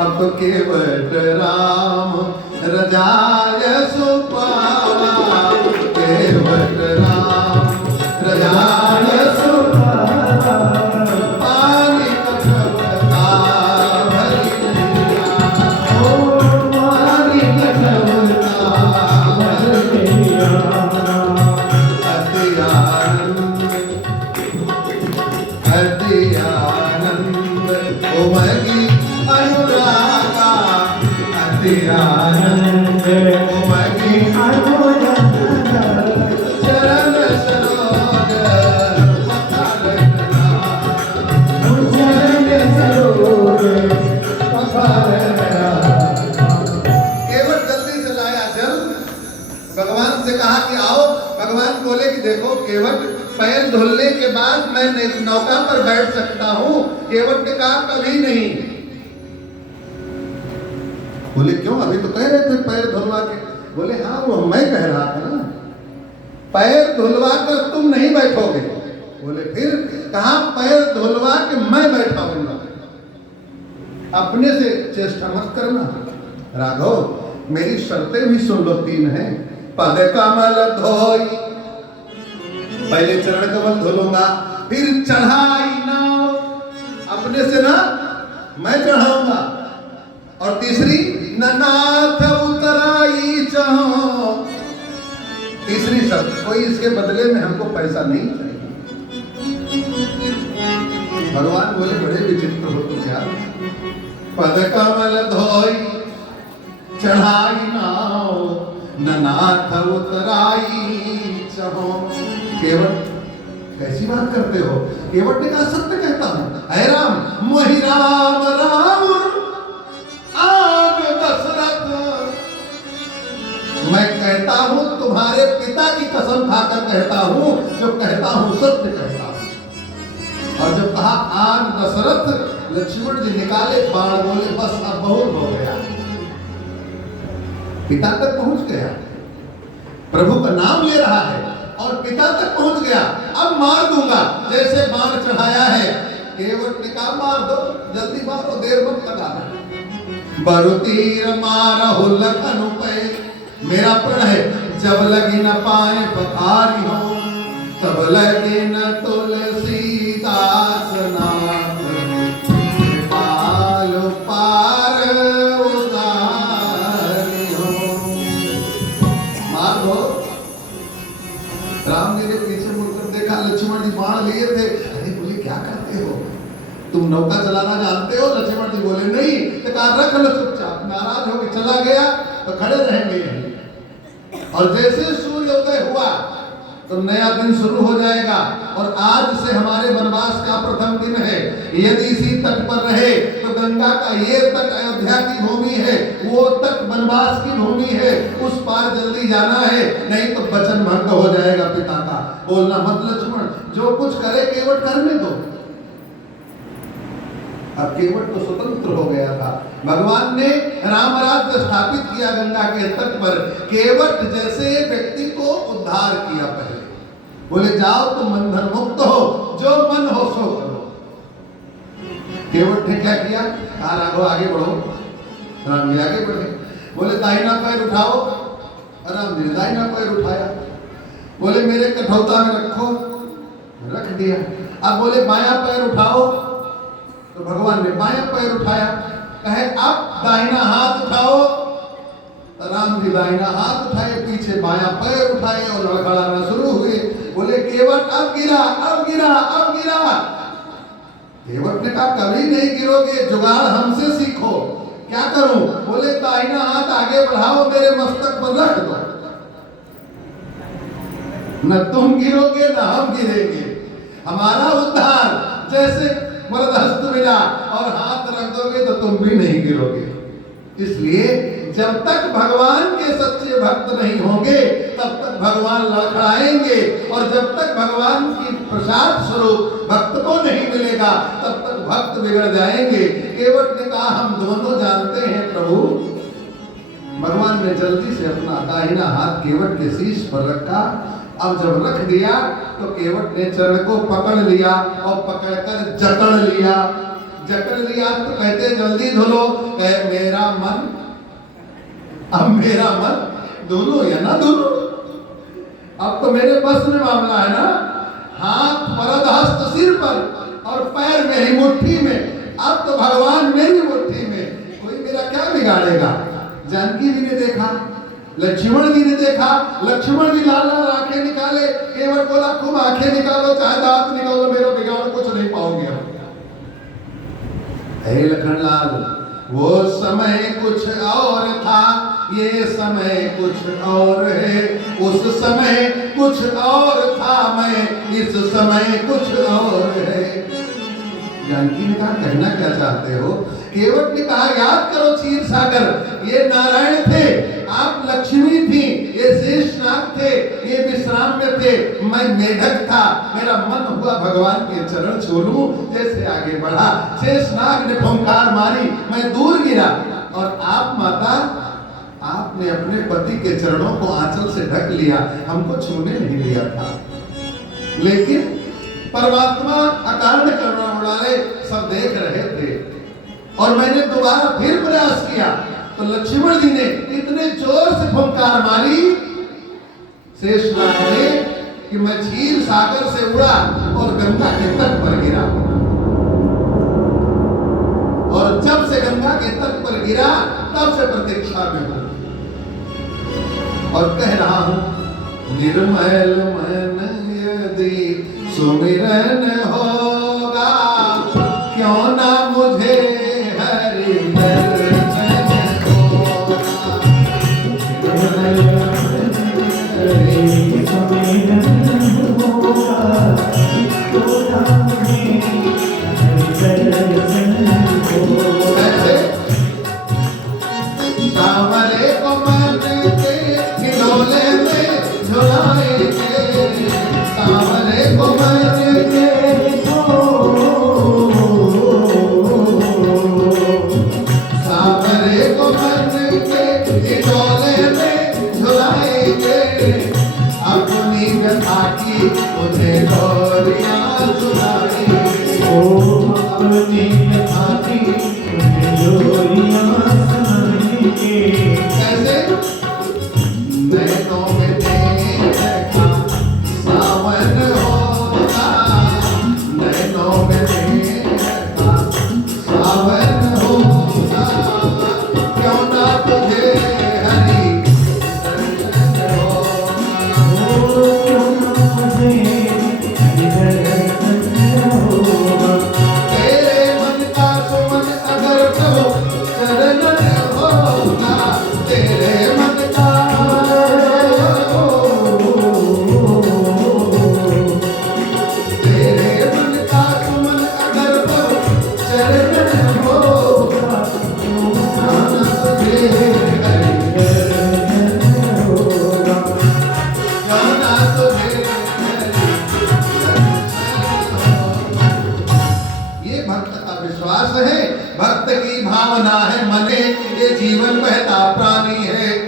अब तो केवट राम रजाय सुपावा, केवट राम रजाय सुपावा, पानी कछवता भरी नैया, ओ पानी कछवता भरी नैया। अति आनंद उमगी अनुरागा, अति आनंद उमगी अनुरागा, चरण सरोज पखारना, चरण सरोज पखारना। केवट जल्दी से लाया जल, भगवान से कहा कि आओ। भगवान बोले कि देखो केवट, पैर धुलने के बाद मैं नौका पर बैठ सकता हूं। केवट ने कहा कभी नहीं। बोले क्यों, अभी तो कह रहे थे पैर धुलवा के। बोले हाँ वो मैं कह रहा था ना, पैर धुलवा कर तुम नहीं बैठोगे। बोले फिर कहा पैर धुलवा के मैं बैठाऊंगा। अपने से चेष्टा मत करना राघव, मेरी शर्तें भी सुन लो, 3 हैं। पद कमल धोई, पहले चरण कमल धुलूंगा, फिर चढ़ाई नाव, अपने से ना मैं चढ़ाऊंगा। और तीसरी नाथ उतराई चाहो, तीसरी शर्त, कोई इसके बदले में हमको पैसा नहीं चाहिए। भगवान बोले बड़े विचित्र हो तुम यार। पद कमल धोई चढ़ाई नाव, नाथ उतराई चाहो। केवट कैसी बात करते हो? केवट ने कहा सत्य कहता हूं। है राम मोहि राम राम आग दशरथ, मैं कहता हूं तुम्हारे पिता की कसम खाकर कहता हूं, जो कहता हूं सत्य कहता हूं। और जब कहा आग दशरथ, लक्ष्मण जी निकाले बाण, बोले बस अब बहुत हो गया। पिता तक पहुंच गया, प्रभु का नाम ले रहा है और पिता तक पहुंच गया, अब मार दूंगा। जैसे बाण चढ़ाया है, केवट ने कहा मार दो, जल्दी मारो, देर मत लगाना। बरुतीर मारहु लखन पे, मेरा प्रण है जब लगी न पाए पखारी हो, तब लगे न तुलसीदास नाथ, पाल पार उतारी हो। मार दो। राम ने पीछे मुड़कर देखा, लक्ष्मण जी बाण लिए थे। अरे बोले क्या करते हो, तुम नौका चलाना जानते हो? लक्ष्मण जी बोले नहीं। तो कहा रख लो चुपचाप, नाराज हो के चला गया तो खड़े रहेंगे। और जैसे सूर्योदय हुआ तो नया दिन शुरू हो जाएगा। और आज से हमारे वनवास का प्रथम दिन है। यदि इसी तट पर रहे तो गंगा का ये तट अयोध्या की भूमि है, वो तट वनवास की भूमि है, उस पार जल्दी जाना है, नहीं तो वचन भंग हो जाएगा पिता का। बोलना मत लक्ष्मण, जो कुछ करे केवट करने दो। अब केवट तो स्वतंत्र हो गया था। भगवान ने राम राज्य स्थापित किया गंगा के तट पर। केवट जैसे व्यक्ति को उद्धार किया पहले। बोले जाओ तुम बंधन मुक्त हो, जो मन हो सो करो। केवट ने क्या किया? कहा राघव आगे बढ़ो। राम जी आगे बढ़े। बोले दाहिना पैर उठाओ। राम जी ने दाहिना पैर उठाया। बोले मेरे कठौता में रखो, रख दिया। अब बोले बायां पैर उठाओ, तो भगवान ने बायां पैर उठाया। कहे अब दाहिना हाथ उठाओ, राम जी दाहिना हाथ उठाए, पीछे बायां पैर उठाए और लड़खड़ाना शुरू हुए। बोले केवट अब गिरा, अब गिरा, अब गिरा। केवट ने कहा कभी नहीं गिरोगे, जुगाड़ हमसे सीखो। क्या करूं? बोले दाहिना हाथ आगे बढ़ाओ, मेरे मस्तक पर रख दो, न तुम गिरोगे न हम गिरेंगे। हमारा उद्धार जैसे मर्द हस्त मिला और हाथ रख दोगे तो तुम भी नहीं गिरोगे। इसलिए जब तक भगवान के सच्चे भक्त नहीं होंगे तब तक भगवान लड़खड़ाएंगे, और जब तक भगवान की प्रसाद स्वरूप भक्त को नहीं मिलेगा तब तक भक्त बिगड़ जाएंगे। केवट ने कहा हम दोनों जानते हैं प्रभु। भगवान ने जल्दी से अपना दाहिना हाथ केवट के शीश पर रखा। अब जब रख दिया तो केवट ने चरण को पकड़ लिया और पकड़कर जकड़ लिया। जकड़ लिया तो कहते जल्दी धुलो, कहे मेरा मन, अब मेरा मन धुलो या ना धुलो, अब तो मेरे बस में मामला है ना। हाथ परद हस्त सिर पर और पैर मेरी मुट्ठी में, अब तो भगवान मेरी मुट्ठी में, कोई मेरा क्या बिगाड़ेगा। जानकी जी ने देखा, लक्ष्मण जी ने देखा, लक्ष्मण जी लाल लाल आंखें निकाले, केवल बोला खूब आंखें निकालो चाहे दांत निकालो, मेरा बिगाड़ कुछ नहीं पाओगे। हे लखनलाल, वो समय कुछ और था, ये समय कुछ और है, उस समय कुछ और था, मैं इस समय कुछ और है। जानकी ने कहा कहना क्या चाहते हो। केवट ने कहा याद करो क्षीर सागर, ये नारायण थे, आप लक्ष्मी थी, ये शेषनाग थे, ये विश्राम में थे, मैं मेढक था, मेरा मन हुआ भगवान के चरण छू लूं। जैसे आगे बढ़ा शेषनाग ने फुंकार मारी, मैं दूर गिरा, और आप माता आपने अपने पति के चरणों को आंचल से ढक लिया, हमको छूने नहीं दिया था। लेकिन परमात्मा अकारण करुणा उड़ाए सब देख रहे थे, और मैंने दोबारा फिर प्रयास किया तो लक्ष्मण जी ने इतने जोर से फुंकार मारी शेषनाग ने कि मैं क्षीर सागर से उड़ा और गंगा के तट पर गिरा। और जब से गंगा के तट पर गिरा तब से प्रतीक्षा में हूं और कह रहा हूं निर्मल मन यदि सुमिरन होगा, क्यों ना मुझे हरि दर्शन होगा। सावरे को मन के खिलौने में झुलाएंगे, सावरे को मन के सावरे को मन के खिलौने में झुलाएंगे, अपनी व्यथा की मुझे गोरियां सुनाएंगे, ओ अपनी व्यथा की मुझे गोरियां सुनाएंगे। कैसे नैनों में देखा सावन होगा, नैनों में देखा सावन होगा, क्यों ना तुझे हरि दर्शन होगा। तेरे मन का सुमन अगर प्रभु चरणन होगा, तेरे मन का तेरे मन का सुमन अगर प्रभु चरणन होगा, क्यों ना तुझे हरि दर्शन होगा, क्यों ना तुझे हरि दर्शन होगा। ये भक्त का विश्वास है, भक्त की भावना है मने, ये जीवन बहता